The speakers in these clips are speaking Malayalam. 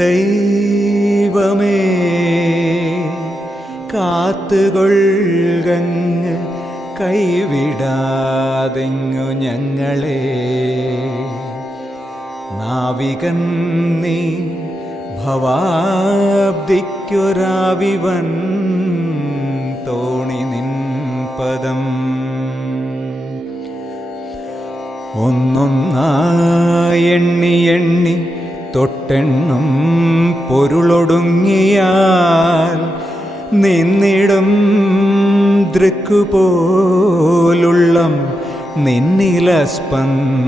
ദൈവമേ കാത്തുകൊള്ളുകങ്ങ് കൈവിടാതെങ്ങു ഞങ്ങളെ. നാവികൻ നീ ഭവാബ്ദിക്കൊരാവിവൻ തോണി നിൻ പദം. ഒന്നൊന്നായി എണ്ണി എണ്ണി തൊട്ടെണ്ണും പൊരുളൊടുങ്ങിയാൽ നിന്നിടും ദൃക്കുപോലുള്ളം നിന്നില സ്പന്ദമാകണം.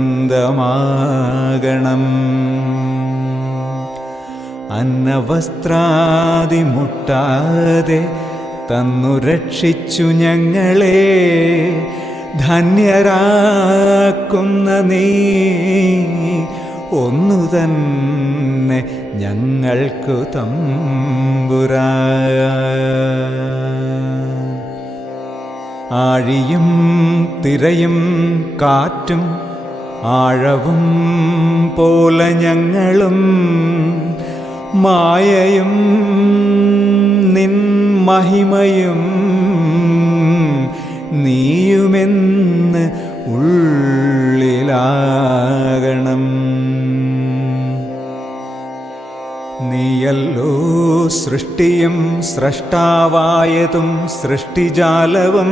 അന്നവസ്ത്രാദി മുട്ടാതെ തന്നു രക്ഷിച്ചു ഞങ്ങളെ. ധന്യരാക്കുന്ന നീ ഒന്നു തന്നെ ഞങ്ങൾക്കു തമ്പുരാൻ. ആഴിയും തിരയും കാറ്റും ആഴവും പോലെ ഞങ്ങളും മായയും നിൻ മഹിമയും നീയുമെന്ന് ഉള്ളിലാകണം. നീയല്ലോ സൃഷ്ടിയും സ്രഷ്ടാവായതും സൃഷ്ടിജാലവും.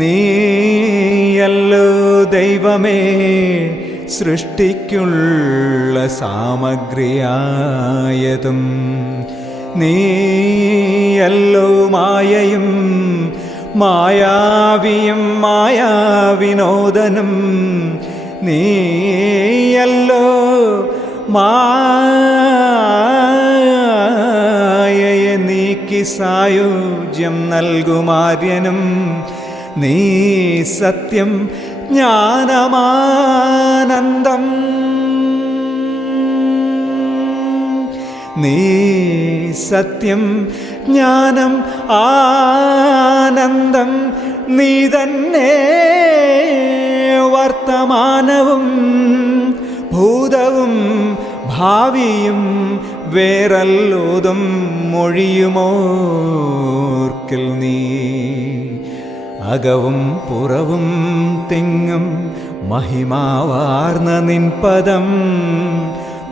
നീയല്ലോ ദൈവമേ സൃഷ്ടിക്കുള്ള സാമഗ്രിയായതും. നീയല്ലോ മായയും മായാവിയും മായാവിനോദനും. നീയല്ലോ മായയെ നീക്കി സായുജ്യം നൽകുമാര്യനും. നീ സത്യം ജ്ഞാനമാനന്ദം. നീ സത്യം ജ്ഞാനം ആനന്ദം. നീ തന്നെ വർത്തമാനവും ഭൂതവും ഭാവിയും വേറല്ലോതും മൊഴിയുമോർക്കിൽ നീ. അകവും പുറവും തിങ്ങും മഹിമാവാർന്ന നിൻ പദം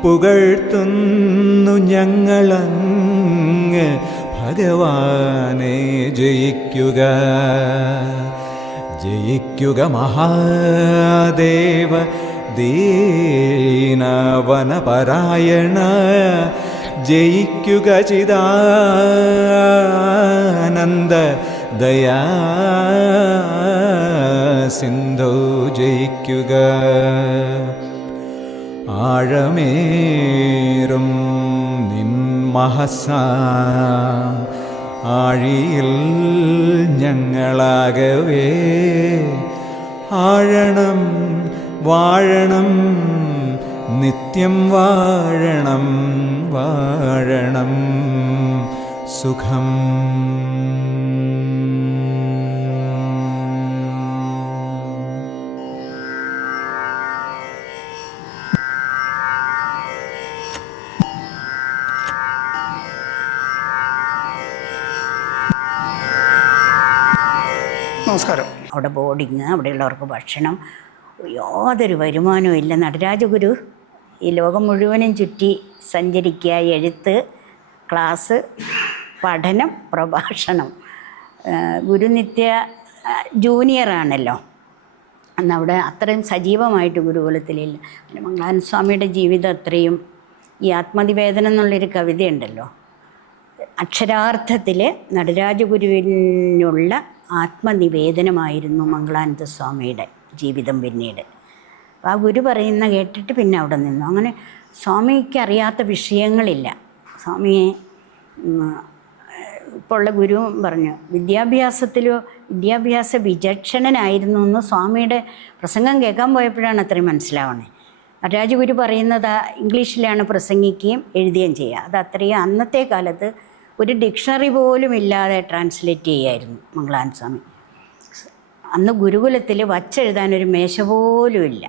പുകഴ്ത്തുന്നു ഞങ്ങളങ്ങ്. ഭഗവാനെ ജയിക്കുക ജയിക്കുക മഹാദേവ ദീനവനപരായണ. ജയിക്കുക ചിദാനന്ദ ദയാ സിന്ധു. ജയിക്കുക ആഴമേറും നിൻ മഹസാം ആഴിയിൽ ഞങ്ങളാകവേ. ആഴണം വാഴണം നിത്യം വാഴണം വാഴണം സുഖം. നമസ്കാരം. അവിടെ ബോർഡിങ്, അവിടെയുള്ളവർക്ക് ഭക്ഷണം, യാതൊരു വരുമാനവും ഇല്ല. നടരാജഗുരു ഈ ലോകം മുഴുവനും ചുറ്റി സഞ്ചരിക്കുക, എഴുത്ത്, ക്ലാസ്, പഠനം, പ്രഭാഷണം. ഗുരുനിത്യ ജൂനിയറാണല്ലോ. അന്നവിടെ അത്രയും സജീവമായിട്ട് ഗുരുകുലത്തിലില്ല. പിന്നെ മംഗളാനന്ദ സ്വാമിയുടെ ജീവിതം അത്രയും, ഈ ആത്മനിവേദനം എന്നുള്ളൊരു കവിതയുണ്ടല്ലോ, അക്ഷരാർത്ഥത്തിൽ നടരാജഗുരുവിനുള്ള ആത്മനിവേദനമായിരുന്നു മംഗളാനന്ദ സ്വാമിയുടെ ജീവിതം. പിന്നീട് ആ ഗുരു പറയുന്ന കേട്ടിട്ട് പിന്നെ അവിടെ നിന്നു. അങ്ങനെ സ്വാമിക്ക് അറിയാത്ത വിഷയങ്ങളില്ല. സ്വാമിയെ ഇപ്പോൾ ഉള്ള ഗുരു പറഞ്ഞു, വിദ്യാഭ്യാസ വിചക്ഷണനായിരുന്നു എന്ന് സ്വാമിയുടെ പ്രസംഗം കേൾക്കാൻ പോയപ്പോഴാണ് അത്രയും മനസ്സിലാവണേ. നടരാജഗുരു പറയുന്നത് ഇംഗ്ലീഷിലാണ് പ്രസംഗിക്കുകയും എഴുതുകയും ചെയ്യുക. അത് അത്രയും അന്നത്തെ കാലത്ത് ഒരു ഡിക്ഷണറി പോലും ഇല്ലാതെ ട്രാൻസ്ലേറ്റ് ചെയ്യായിരുന്നു മംഗളാനന്ദ സ്വാമി. അന്ന് ഗുരുകുലത്തിൽ വച്ചെഴുതാനൊരു മേശ പോലും ഇല്ല.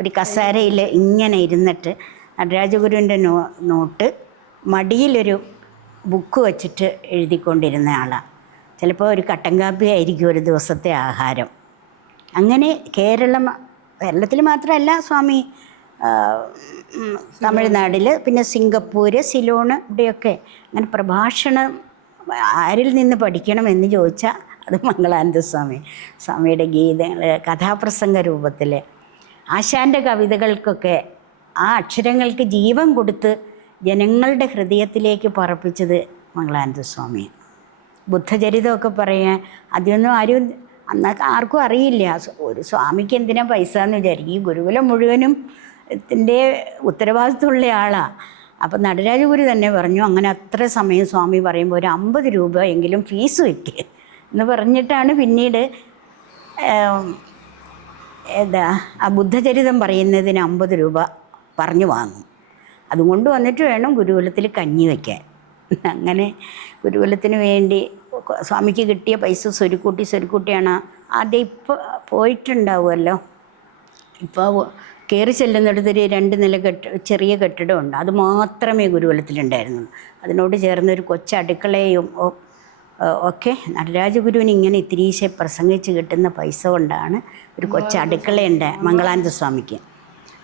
ഒരു കസേരയിൽ ഇങ്ങനെ ഇരുന്നിട്ട് നടരാജഗുരുവിൻ്റെ നോട്ട് മടിയിലൊരു ബുക്ക് വച്ചിട്ട് എഴുതിക്കൊണ്ടിരുന്ന ആളാണ്. ചിലപ്പോൾ ഒരു കട്ടൻ കാപ്പി ആയിരിക്കും ഒരു ദിവസത്തെ ആഹാരം. അങ്ങനെ കേരളത്തിൽ മാത്രമല്ല സ്വാമി തമിഴ്നാട്ടിൽ, പിന്നെ സിംഗപ്പൂർ, സിലോൺ, ഇവിടെയൊക്കെ അങ്ങനെ പ്രഭാഷണം ആരിൽ നിന്ന് പഠിക്കണമെന്ന് ചോദിച്ചാൽ അത് മംഗളാനന്ദ സ്വാമിയുടെ ഗീതങ്ങൾ കഥാപ്രസംഗ രൂപത്തിൽ. ആശാൻ്റെ കവിതകൾക്കൊക്കെ ആ അക്ഷരങ്ങൾക്ക് ജീവൻ കൊടുത്ത് ജനങ്ങളുടെ ഹൃദയത്തിലേക്ക് പറപ്പിച്ചത് മംഗളാനന്ദ സ്വാമിയാണ്. ബുദ്ധചരിതമൊക്കെ പറയാൻ അതൊന്നും ആരും അന്നൊക്കെ ആർക്കും അറിയില്ല. ഒരു സ്വാമിക്ക് എന്തിനാ പൈസ എന്ന് വിചാരിക്കും. ഈ ഗുരുകുലം മുഴുവനും ത്തിൻ്റെ ഉത്തരവാദിത്വമുള്ള ആളാണ്. അപ്പം നടരാജഗുരു തന്നെ പറഞ്ഞു, അങ്ങനെ അത്ര സമയം സ്വാമി പറയുമ്പോൾ ഒരു 50 രൂപ എങ്കിലും ഫീസ് വയ്ക്കുക എന്ന് പറഞ്ഞിട്ടാണ് പിന്നീട് ആ ബുദ്ധചരിതം പറയുന്നതിന് 50 രൂപ പറഞ്ഞു വാങ്ങും. അതുകൊണ്ട് വന്നിട്ട് വേണം ഗുരുകുലത്തിൽ കഞ്ഞി വയ്ക്കാൻ. അങ്ങനെ ഗുരുകുലത്തിന് വേണ്ടി സ്വാമിക്ക് കിട്ടിയ പൈസ സ്വരുക്കൂട്ടിയാണ് ആദ്യം. ഇപ്പോൾ പോയിട്ടുണ്ടാവുമല്ലോ, ഇപ്പോൾ കയറി ചെല്ലുന്നിടത്തൊരു 2 നില ചെറിയ കെട്ടിടമുണ്ട്. അത് മാത്രമേ ഗുരുകുലത്തിലുണ്ടായിരുന്നുള്ളൂ. അതിനോട് ചേർന്നൊരു കൊച്ചടുക്കളയും ഒക്കെ. നടരാജഗുരുവിന് ഇങ്ങനെ ഇത്തിരീശെ പ്രസംഗിച്ച് കിട്ടുന്ന പൈസ കൊണ്ടാണ് ഒരു കൊച്ചടുക്കളയുണ്ട് മംഗളാനന്ദ സ്വാമിക്ക്.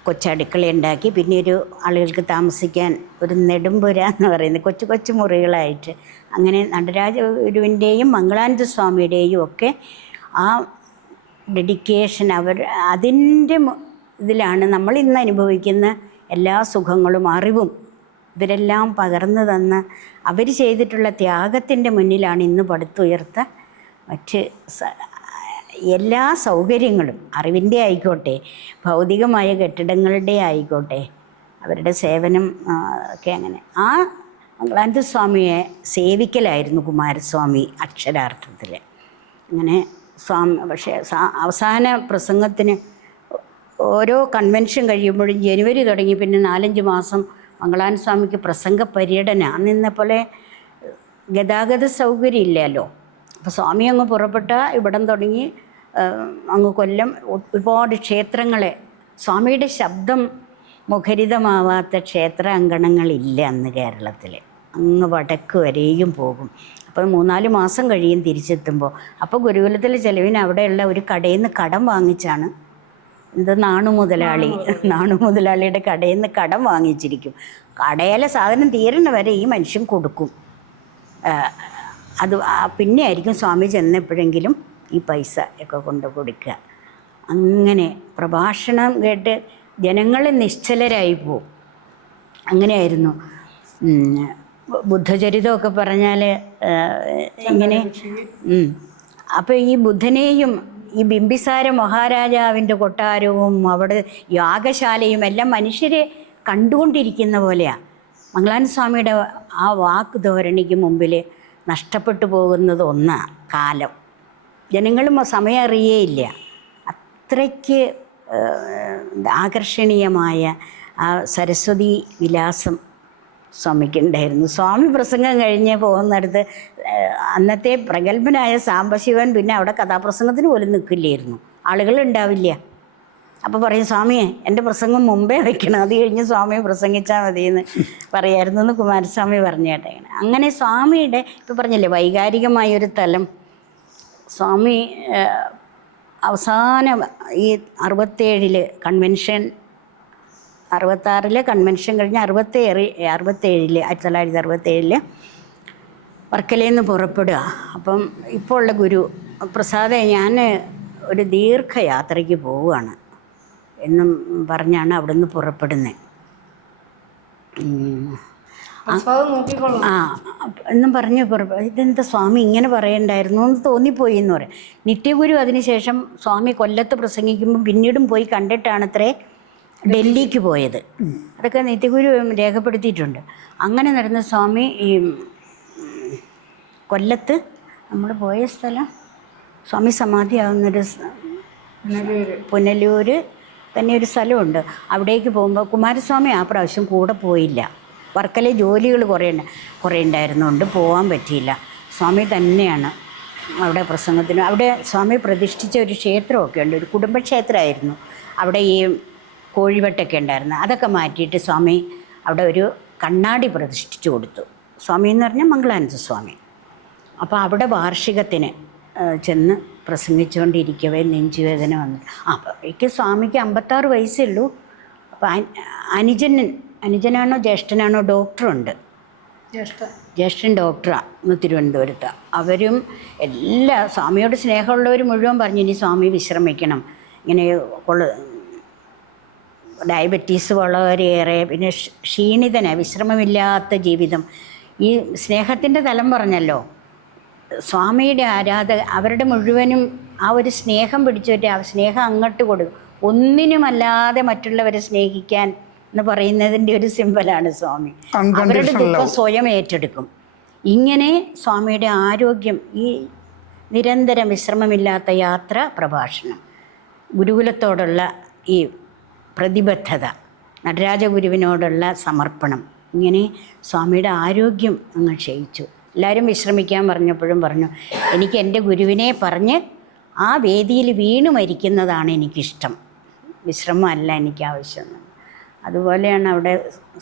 കൊച്ചടുക്കളയുണ്ടാക്കി, പിന്നെ ഒരു ആളുകൾക്ക് താമസിക്കാൻ ഒരു നെടുമ്പുര എന്ന് പറയുന്നത് കൊച്ചു കൊച്ചു മുറികളായിട്ട്. അങ്ങനെ നടരാജഗുരുവിൻ്റെയും മംഗളാനന്ദ സ്വാമിയുടെയും ഒക്കെ ആ ഡെഡിക്കേഷൻ, അതിൻ്റെ ഇതിലാണ് നമ്മൾ ഇന്ന് അനുഭവിക്കുന്ന എല്ലാ സുഖങ്ങളും അറിവും ഇവരെല്ലാം പകർന്നു തന്ന അവർ ചെയ്തിട്ടുള്ള ത്യാഗത്തിൻ്റെ മുന്നിലാണ് ഇന്ന് പടുത്തുയർത്ത മറ്റ് എല്ലാ സൗകര്യങ്ങളും, അറിവിൻ്റെ ആയിക്കോട്ടെ ഭൗതികമായ കെട്ടിടങ്ങളുടെ ആയിക്കോട്ടെ, അവരുടെ സേവനം ഒക്കെ. അങ്ങനെ ആ മംഗളാനന്ദ സ്വാമിയെ സേവിക്കലായിരുന്നു കുമാരസ്വാമി അക്ഷരാർത്ഥത്തിൽ. അങ്ങനെ പക്ഷേ അവസാന പ്രസംഗത്തിന് ഓരോ കൺവെൻഷൻ കഴിയുമ്പോഴും ജനുവരി തുടങ്ങി പിന്നെ 4-5 മാസം മംഗളാനന്ദ സ്വാമിക്ക് പ്രസംഗ പര്യടന. അന്നിന്ന പോലെ ഗതാഗത സൗകര്യം ഇല്ലല്ലോ. അപ്പോൾ സ്വാമി അങ്ങ് പുറപ്പെട്ട ഇവിടം തുടങ്ങി അങ്ങ് കൊല്ലം ഒരുപാട് ക്ഷേത്രങ്ങളെ, സ്വാമിയുടെ ശബ്ദം മുഖരിതമാവാത്ത ക്ഷേത്ര അങ്കണങ്ങളില്ല അന്ന് കേരളത്തിൽ. അങ്ങ് വടക്ക് വരെയും പോകും. അപ്പോൾ 3-4 മാസം കഴിയും തിരിച്ചെത്തുമ്പോൾ. അപ്പോൾ ഗുരുകുലത്തിലെ ചെലവിന് അവിടെയുള്ള ഒരു കടയിൽ നിന്ന് കടം വാങ്ങിച്ചാണ്, നാണു മുതലാളിയുടെ കടയിൽ നിന്ന് കടം വാങ്ങിച്ചിരിക്കും. കടയിലെ സാധനം തീരണ വരെ ഈ മനുഷ്യൻ കൊടുക്കും. അത് പിന്നെ ആയിരിക്കും സ്വാമി ചെന്നെപ്പോഴെങ്കിലും ഈ പൈസ ഒക്കെ കൊണ്ട് കൊടുക്കുക. അങ്ങനെ പ്രഭാഷണം കേട്ട് ജനങ്ങൾ നിശ്ചലരായി പോവും. അങ്ങനെയായിരുന്നു. ബുദ്ധചരിതമൊക്കെ പറഞ്ഞാൽ ഇങ്ങനെ. അപ്പോൾ ഈ ബുദ്ധനെയും ഈ ബിംബിസാര മഹാരാജാവിൻ്റെ കൊട്ടാരവും അവിടെ യാഗശാലയും എല്ലാം മനുഷ്യരെ കണ്ടുകൊണ്ടിരിക്കുന്ന പോലെയാണ്. മംഗളാനന്ദ സ്വാമിയുടെ ആ വാക്ക് ധോരണിക്ക് മുമ്പിൽ നഷ്ടപ്പെട്ടു പോകുന്നത് ഒന്നാണ് കാലം. ജനങ്ങളും സമയം അറിയേയില്ല. അത്രയ്ക്ക് ആകർഷണീയമായ ആ സരസ്വതി വിലാസം സ്വാമിക്കുണ്ടായിരുന്നു. സ്വാമി പ്രസംഗം കഴിഞ്ഞ് പോകുന്നിടത്ത് അന്നത്തെ പ്രഗത്ഭനായ സാംബശിവൻ പിന്നെ അവിടെ കഥാപ്രസംഗത്തിന് പോലും നിൽക്കില്ലായിരുന്നു, ആളുകളുണ്ടാവില്ല. അപ്പോൾ പറയും, സ്വാമിയെ എൻ്റെ പ്രസംഗം മുമ്പേ വയ്ക്കണം, അത് കഴിഞ്ഞ് സ്വാമി പ്രസംഗിച്ചാൽ മതിയെന്ന് പറയായിരുന്നു എന്ന് കുമാരസ്വാമി പറഞ്ഞു കേട്ടെ. അങ്ങനെ സ്വാമിയുടെ ഇപ്പോൾ പറഞ്ഞില്ലേ വൈകാരികമായൊരു തലം. സ്വാമി അവസാനം ഈ 67 കൺവെൻഷൻ, 66 കൺവെൻഷൻ കഴിഞ്ഞ് 1967 വർക്കലയിൽ നിന്ന് പുറപ്പെടുക. അപ്പം ഇപ്പോൾ ഉള്ള ഗുരു പ്രസാദേ, ഞാൻ ഒരു ദീർഘയാത്രയ്ക്ക് പോവുകയാണ് എന്നും പറഞ്ഞാണ് അവിടെ നിന്ന് പുറപ്പെടുന്നത്. എന്നും പറഞ്ഞ് ഇതെന്താ സ്വാമി ഇങ്ങനെ പറയണ്ടായിരുന്നു എന്ന് തോന്നിപ്പോയി എന്ന് പറയും. നിത്യഗുരു അതിനുശേഷം സ്വാമി കൊല്ലത്ത് പ്രസംഗിക്കുമ്പോൾ പിന്നീടും പോയി കണ്ടിട്ടാണത്രേ ഡൽഹിക്ക് പോയത്. അതൊക്കെ നിത്യഗുരു രേഖപ്പെടുത്തിയിട്ടുണ്ട്. അങ്ങനെ നടന്ന സ്വാമി ഈ കൊല്ലത്ത് നമ്മൾ പോയ സ്ഥലം സ്വാമി സമാധിയാവുന്നൊരു പുനലൂർ തന്നെ ഒരു സ്ഥലമുണ്ട്. അവിടേക്ക് പോകുമ്പോൾ കുമാരസ്വാമി ആ പ്രാവശ്യം കൂടെ പോയില്ല. വർക്കല ജോലികൾ കുറേ ഉണ്ടായിരുന്നുകൊണ്ട് പോകാൻ പറ്റിയില്ല. സ്വാമി തന്നെയാണ് അവിടെ പ്രസംഗത്തിന്. അവിടെ സ്വാമി പ്രതിഷ്ഠിച്ച ഒരു ക്ഷേത്രമൊക്കെ ഉണ്ട്, ഒരു കുടുംബക്ഷേത്രമായിരുന്നു. അവിടെ ഈ കോഴിവട്ടൊക്കെ ഉണ്ടായിരുന്നു. അതൊക്കെ മാറ്റിയിട്ട് സ്വാമി അവിടെ ഒരു കണ്ണാടി പ്രതിഷ്ഠിച്ചു കൊടുത്തു. സ്വാമി എന്ന് പറഞ്ഞാൽ മംഗളാനന്ദ സ്വാമി. അപ്പോൾ അവിടെ വാർഷികത്തിന് ചെന്ന് പ്രസംഗിച്ചുകൊണ്ടിരിക്കവേ നെഞ്ചുവേദന വന്നു. അപ്പോഴേക്ക് സ്വാമിക്ക് 56 വയസ്സേ ഉള്ളൂ. അപ്പോൾ അനുജനാണോ ജ്യേഷ്ഠനാണോ ഡോക്ടറുണ്ട്, ജ്യേഷ്ഠൻ ഡോക്ടറാണ് തിരുവനന്തപുരത്ത്. അവരും എല്ലാ സ്വാമിയോട് സ്നേഹമുള്ളവർ മുഴുവൻ പറഞ്ഞു ഇനി സ്വാമി വിശ്രമിക്കണം, ഇങ്ങനെ ഡയബറ്റീസ് വളരെയേറെ, പിന്നെ ക്ഷീണിതനാണ്, വിശ്രമമില്ലാത്ത ജീവിതം. ഈ സ്നേഹത്തിൻ്റെ തലം പറഞ്ഞല്ലോ, സ്വാമിയുടെ അവരുടെ മുഴുവനും ആ ഒരു സ്നേഹം പിടിച്ചുപറ്റി ആ സ്നേഹം അങ്ങോട്ട് കൊടുക്കും. ഒന്നിനുമല്ലാതെ മറ്റുള്ളവരെ സ്നേഹിക്കാൻ എന്ന് പറയുന്നതിൻ്റെ ഒരു സിമ്പലാണ് സ്വാമി. അവരുടെ ദുഃഖം സ്വയം ഏറ്റെടുക്കും. ഇങ്ങനെ സ്വാമിയുടെ ആരോഗ്യം, ഈ നിരന്തരം വിശ്രമമില്ലാത്ത യാത്ര, പ്രഭാഷണം, ഗുരുകുലത്തോടുള്ള ഈ പ്രതിബദ്ധത, നടരാജഗുരുവിനോടുള്ള സമർപ്പണം, ഇങ്ങനെ സ്വാമിയുടെ ആരോഗ്യം അങ്ങ് ക്ഷയിച്ചു. എല്ലാവരും വിശ്രമിക്കാൻ പറഞ്ഞപ്പോഴും പറഞ്ഞു എനിക്ക് എൻ്റെ ഗുരുവിനെ പറഞ്ഞ് ആ വേദിയിൽ വീണു മരിക്കുന്നതാണ് എനിക്കിഷ്ടം, വിശ്രമമല്ല എനിക്ക് ആവശ്യം. അതുപോലെയാണ് അവിടെ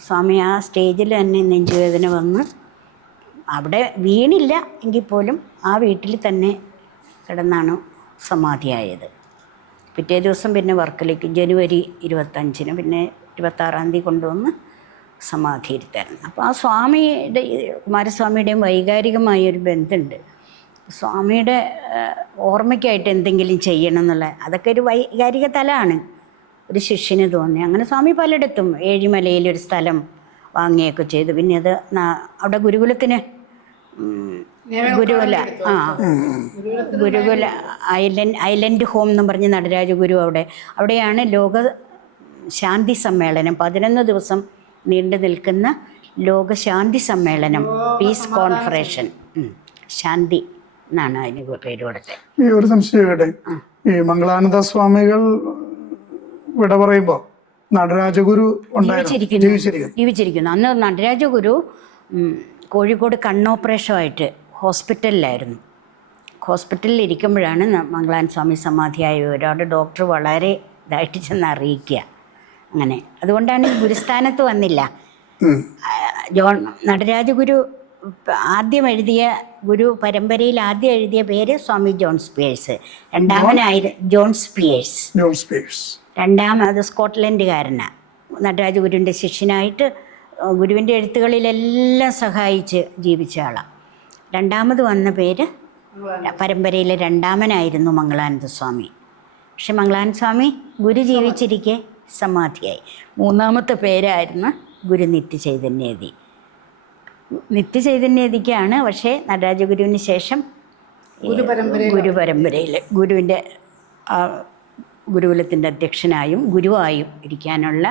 സ്വാമി ആ സ്റ്റേജിൽ തന്നെ നെഞ്ചുവേദന വന്ന് അവിടെ വീണില്ല എങ്കിൽ പോലും ആ വീട്ടിൽ തന്നെ കിടന്നാണ് സമാധിയായത്. പിറ്റേ ദിവസം പിന്നെ വർക്കലേക്ക് ജനുവരി 25-ന് പിന്നെ 26-ാം തീയതി കൊണ്ടുവന്ന് സമാധി ഇരുത്തായിരുന്നു. അപ്പോൾ ആ സ്വാമിയുടെ കുമാരസ്വാമിയുടെയും വൈകാരികമായൊരു ബന്ധമുണ്ട്. സ്വാമിയുടെ ഓർമ്മയ്ക്കായിട്ട് എന്തെങ്കിലും ചെയ്യണം എന്നുള്ള അതൊക്കെ ഒരു വൈകാരിക തലമാണ് ഒരു ശിഷ്യന് തോന്നി. അങ്ങനെ സ്വാമി പലയിടത്തും ഏഴിമലയിൽ ഒരു സ്ഥലം വാങ്ങുകയൊക്കെ ചെയ്തു. പിന്നെ അത് അവിടെ ഗുരുകുലത്തിന് ഗുരുകുല ഗുരുകുല ഐലൻഡ് ഹോം എന്നും പറഞ്ഞ് നടരാജഗുരു അവിടെയാണ് ലോക ശാന്തി സമ്മേളനം, 11 ദിവസം നീണ്ടു നിൽക്കുന്ന ലോകശാന്തി സമ്മേളനം, പീസ് കോൺഫറൻഷൻ, ശാന്തി എന്നാണ് അതിന് പേര് കൊടുത്തത്. ഈ ഒരു സംശയം, ഈ മംഗളാനന്ദ സ്വാമികൾ വിട പറയുമ്പോൾ നടരാജഗുരു ജീവിച്ചിരിക്കുന്നു. അന്ന് നടരാജഗുരു കോഴിക്കോട് കണ്ണോപ്പറേഷനുമായിട്ട് ഹോസ്പിറ്റലിലായിരുന്നു. ഹോസ്പിറ്റലിൽ ഇരിക്കുമ്പോഴാണ് മംഗളാനന്ദ സ്വാമി സമാധിയായ ഒരാൾ ഡോക്ടർ വളരെ ഇതായിട്ട് ചെന്ന് അറിയിക്കുക. അങ്ങനെ അതുകൊണ്ടാണ് ഗുരുസ്ഥാനത്ത് വന്നില്ല. നടരാജഗുരു ആദ്യം എഴുതിയ ഗുരു പരമ്പരയിൽ ആദ്യം എഴുതിയ പേര് സ്വാമി ജോൺ സ്പിയേഴ്സ്, ജോൺ സ്പിയേഴ്സ് രണ്ടാമത് സ്കോട്ട്ലൻഡുകാരനാണ്. നടരാജഗുരുവിൻ്റെ ശിഷ്യനായിട്ട് ഗുരുവിൻ്റെ എഴുത്തുകളിലെല്ലാം സഹായിച്ച് ജീവിച്ച ആളാണ്. രണ്ടാമത് വന്ന പേര് പരമ്പരയിലെ രണ്ടാമനായിരുന്നു മംഗളാനന്ദ സ്വാമി. പക്ഷെ മംഗളാനന്ദ സ്വാമി ഗുരു ജീവിച്ചിരിക്കെ സമാധിയായി. മൂന്നാമത്തെ പേരായിരുന്നു ഗുരു നിത്യചൈതന്യതി. നിത്യചൈതന്യതിക്കാണ് പക്ഷേ നടരാജഗുരുവിന് ശേഷം ഗുരുപരമ്പരയിൽ ഗുരുവിൻ്റെ ഗുരുകുലത്തിൻ്റെ അധ്യക്ഷനായും ഗുരുവായും ഇരിക്കാനുള്ള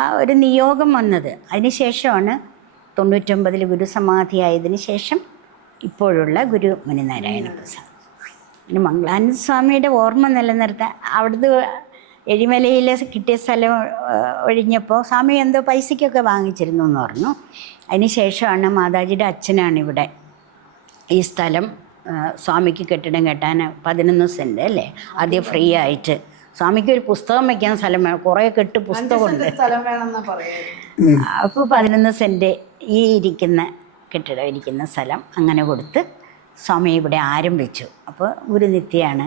ആ ഒരു നിയോഗം വന്നത്. അതിനുശേഷമാണ് 99-ൽ ഗുരു സമാധിയായതിന് ശേഷം ഇപ്പോഴുള്ള ഗുരു മുനിനാരായണ പ്രസാദ്. പിന്നെ മംഗളാനന്ദ സ്വാമിയുടെ ഓർമ്മ നിലനിർത്താൻ അവിടുത്തെ എഴിമലയിൽ കിട്ടിയ സ്ഥലം ഒഴിഞ്ഞപ്പോൾ സ്വാമി എന്തോ പൈസയ്ക്കൊക്കെ വാങ്ങിച്ചിരുന്നു എന്ന് പറഞ്ഞു. അതിന് ശേഷമാണ് മാതാജിയുടെ അച്ഛനാണ് ഇവിടെ ഈ സ്ഥലം സ്വാമിക്ക് കെട്ടിടം കെട്ടാൻ 11 സെൻറ്റ് അല്ലേ ആദ്യം ഫ്രീ ആയിട്ട്. സ്വാമിക്ക് ഒരു പുസ്തകം വയ്ക്കാൻ സ്ഥലം വേണം, കുറേ കെട്ട് പുസ്തകമുണ്ട്. അപ്പോൾ 11 സെൻറ്റ് ഈ കെട്ടിടം ഇരിക്കുന്ന സ്ഥലം അങ്ങനെ കൊടുത്ത് സ്വാമി ഇവിടെ ആരംഭിച്ചു. അപ്പോൾ ഗുരുനിത്യയാണ്.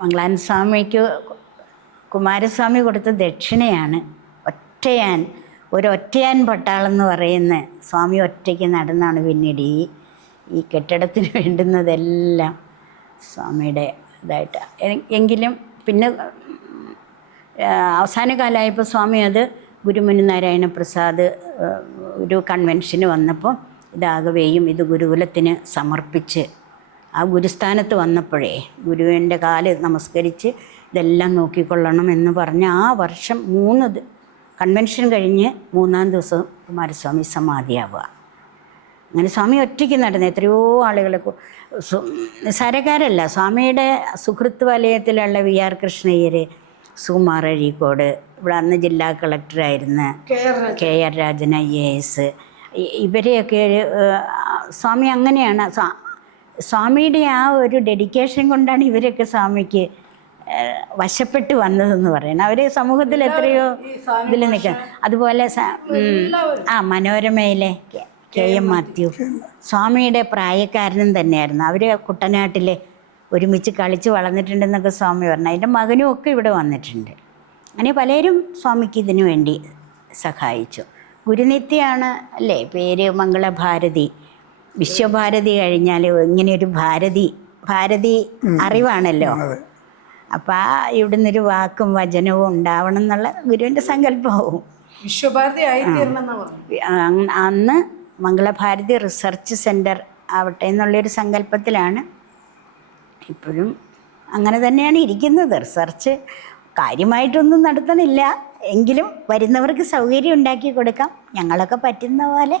മംഗളാനന്ദ സ്വാമിക്ക് കുമാരസ്വാമി കൊടുത്ത ദക്ഷിണയാണ് ഒറ്റയാൻ പട്ടാളെന്ന് പറയുന്ന സ്വാമി ഒറ്റയ്ക്ക് നടന്നാണ് പിന്നീട് ഈ കെട്ടിടത്തിന് വേണ്ടുന്നതെല്ലാം സ്വാമിയുടെ ഇതായിട്ട്. എങ്കിലും പിന്നെ അവസാന കാലമായപ്പോൾ സ്വാമി അത് ഗുരുമുനി നാരായണ പ്രസാദ് ഒരു കൺവെൻഷന് വന്നപ്പോൾ ഇതാകവേയും ഇത് ഗുരുകുലത്തിന് സമർപ്പിച്ച് ആ ഗുരുസ്ഥാനത്ത് വന്നപ്പോഴേ ഗുരുവിൻ്റെ കാല് നമസ്കരിച്ച് ഇതെല്ലാം നോക്കിക്കൊള്ളണം എന്ന് പറഞ്ഞ് ആ വർഷം കൺവെൻഷൻ കഴിഞ്ഞ് 3-ാം ദിവസം കുമാരസ്വാമി സമാധിയാവുക. അങ്ങനെ സ്വാമി ഒറ്റയ്ക്ക് നടന്നു. എത്രയോ ആളുകൾ നിസ്സാരക്കാരല്ല. സ്വാമിയുടെ സുഹൃത്ത് വലയത്തിലുള്ള VR കൃഷ്ണയ്യർ, സുകുമാർ അഴീക്കോട്, ഇവിടെ അന്ന് ജില്ലാ കളക്ടറായിരുന്ന KR രാജൻ IAS, ഇവരെയൊക്കെ സ്വാമി അങ്ങനെയാണ്. സ്വാമിയുടെ ആ ഒരു ഡെഡിക്കേഷൻ കൊണ്ടാണ് ഇവരൊക്കെ സ്വാമിക്ക് വശപ്പെട്ട് വന്നതെന്ന് പറയണം. അവർ സമൂഹത്തിൽ എത്രയോ ഇതിൽ നിൽക്കുക. അതുപോലെ മനോരമയിലെ KM മാത്യു സ്വാമിയുടെ പ്രായക്കാരനും തന്നെയായിരുന്നു. അവർ കുട്ടനാട്ടിൽ ഒരുമിച്ച് കളിച്ച് വളർന്നിട്ടുണ്ടെന്നൊക്കെ സ്വാമി പറഞ്ഞു. അതിൻ്റെ മകനും ഒക്കെ ഇവിടെ വന്നിട്ടുണ്ട്. അങ്ങനെ പലരും സ്വാമിക്ക് ഇതിനു വേണ്ടി സഹായിച്ചു. ഗുരുനിത്യയാണ് അല്ലേ പേര്, മംഗളഭാരതി. വിശ്വഭാരതി കഴിഞ്ഞാൽ ഇങ്ങനെയൊരു ഭാരതി അറിവാണല്ലോ. അപ്പം ഇവിടുന്നൊരു വാക്കും വചനവും ഉണ്ടാവണം എന്നുള്ള ഗുരുവിൻ്റെ സങ്കല്പവും. വിശ്വഭാരതി ആയിത്തീരണം അന്ന് മംഗളഭാരതി റിസർച്ച് സെൻറ്റർ ആവട്ടെ എന്നുള്ളൊരു സങ്കല്പത്തിലാണ് ഇപ്പോഴും അങ്ങനെ തന്നെയാണ് ഇരിക്കുന്നത്. റിസർച്ച് കാര്യമായിട്ടൊന്നും നടത്തണില്ല, എങ്കിലും വരുന്നവർക്ക് സൗകര്യം ഉണ്ടാക്കി കൊടുക്കാം ഞങ്ങളൊക്കെ പറ്റുന്ന പോലെ.